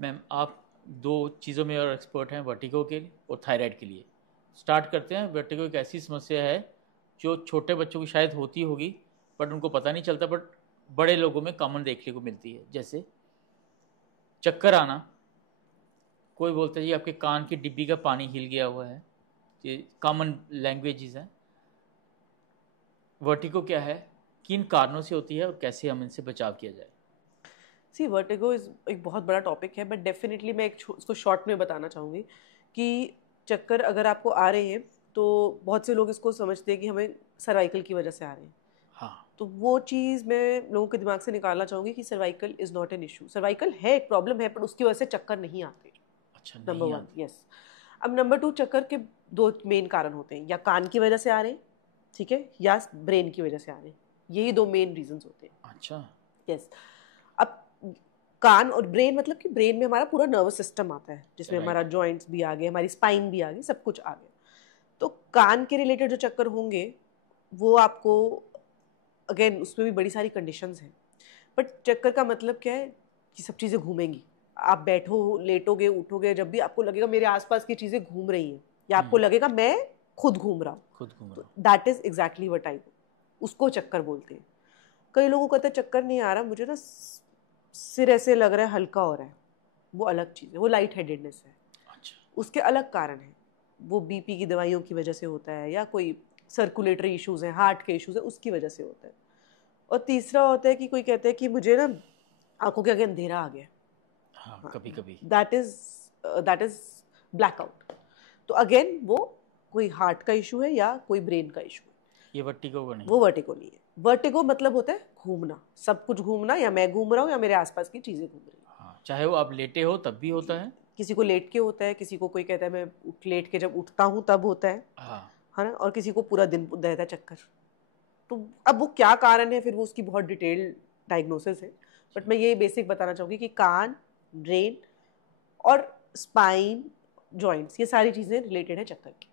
Ma'am आप दो चीज़ों में और एक्सपर्ट हैं, वर्टिगो के लिए और थायराइड के लिए। स्टार्ट करते हैं। वर्टिगो एक ऐसी समस्या है जो छोटे बच्चों की शायद होती होगी बट उनको पता नहीं चलता, बट बड़े लोगों में कॉमन देखने को मिलती है। जैसे चक्कर आना, कोई बोलता है जी आपके कान की डिब्बी का पानी हिल गया हुआ है, ये कॉमन लैंग्वेजेस हैं। वर्टिगो क्या है, किन कारणों से होती है और कैसे हम इनसे बचाव किया जाए? सी वर्टिगो इज एक बहुत बड़ा टॉपिक है, बट डेफिनेटली मैं उसको शॉर्ट में बताना चाहूँगी कि चक्कर अगर आपको आ रहे हैं तो बहुत से लोग इसको समझते हैं कि हमें सर्वाइकल की वजह से आ रहे हैं। हाँ। तो वो चीज़ मैं लोगों के दिमाग से निकालना चाहूँगी कि cervical is not an issue. Cervical है, एक प्रॉब्लम है, पर उसकी वजह से चक्कर नहीं आते। अच्छा, नंबर नहीं वन, आती। यस। अब नंबर टू, चक्कर के दो मेन कारण होते हैं, या कान की वजह से आ रहे हैं, ठीक है, या ब्रेन की वजह से आ रहे हैं। यही दो मेन रीजंस होते हैं। अच्छा। यस। अब कान और ब्रेन मतलब कि ब्रेन में हमारा पूरा नर्वस सिस्टम आता है, जिसमें हमारा राइट। जॉइंट्स भी आ गए, हमारी स्पाइन भी आ गई, सब कुछ आ गया। तो कान के रिलेटेड जो चक्कर होंगे वो आपको, अगेन उसमें भी बड़ी सारी कंडीशंस हैं, बट चक्कर का मतलब क्या है कि सब चीज़ें घूमेंगी। आप बैठो, लेटोगे, उठोगे, जब भी आपको लगेगा मेरे आसपास की चीज़ें घूम रही हैं, या आपको लगेगा मैं खुद घूम रहा हूँ, खुद घूम तो रहा that is exactly what I do. उसको चक्कर बोलते हैं। कई लोगों को कहते हैं चक्कर नहीं आ रहा, मुझे ना सिर ऐसे लग रहा है, हल्का हो रहा है, वो अलग चीज़ है, वो लाइट हेडेडनेस है। हूँ। अच्छा। उसके अलग कारण हैं, वो बीपी की दवाइयों की वजह से होता है, या कोई सर्कुलेटरी इश्यूज हैं, हार्ट के इश्यूज है, उसकी वजह से होता है। और तीसरा होता है कि कोई कहता है कि मुझे ना आंखों के आगे अंधेरा आ गया। हाँ, हाँ, कभी कभी। That is blackout. तो अगेन वो कोई हार्ट का इशू है या कोई ब्रेन का इशू है, ये वर्टिगो का नहीं वो है। वर्टिगो नहीं है। वर्टिगो मतलब होता है घूमना, सब कुछ घूमना, या मैं घूम रहा हूँ या मेरे आसपास की चीजें घूम रही हैं। हाँ, चाहे वो आप लेटे हो तब भी होता जी। है। किसी को लेट के होता है, किसी को कोई कहता है मैं लेट के जब उठता हूँ तब होता हाँ। है ना, और किसी को पूरा दिन रहता है चक्कर। तो अब वो क्या कारण है, फिर वो उसकी बहुत डिटेल डायग्नोसिस है, बट मैं ये बेसिक बताना चाहूँगी कि कान, ब्रेन और स्पाइन, जॉइंट्स, ये सारी चीज़ें रिलेटेड है चक्कर की।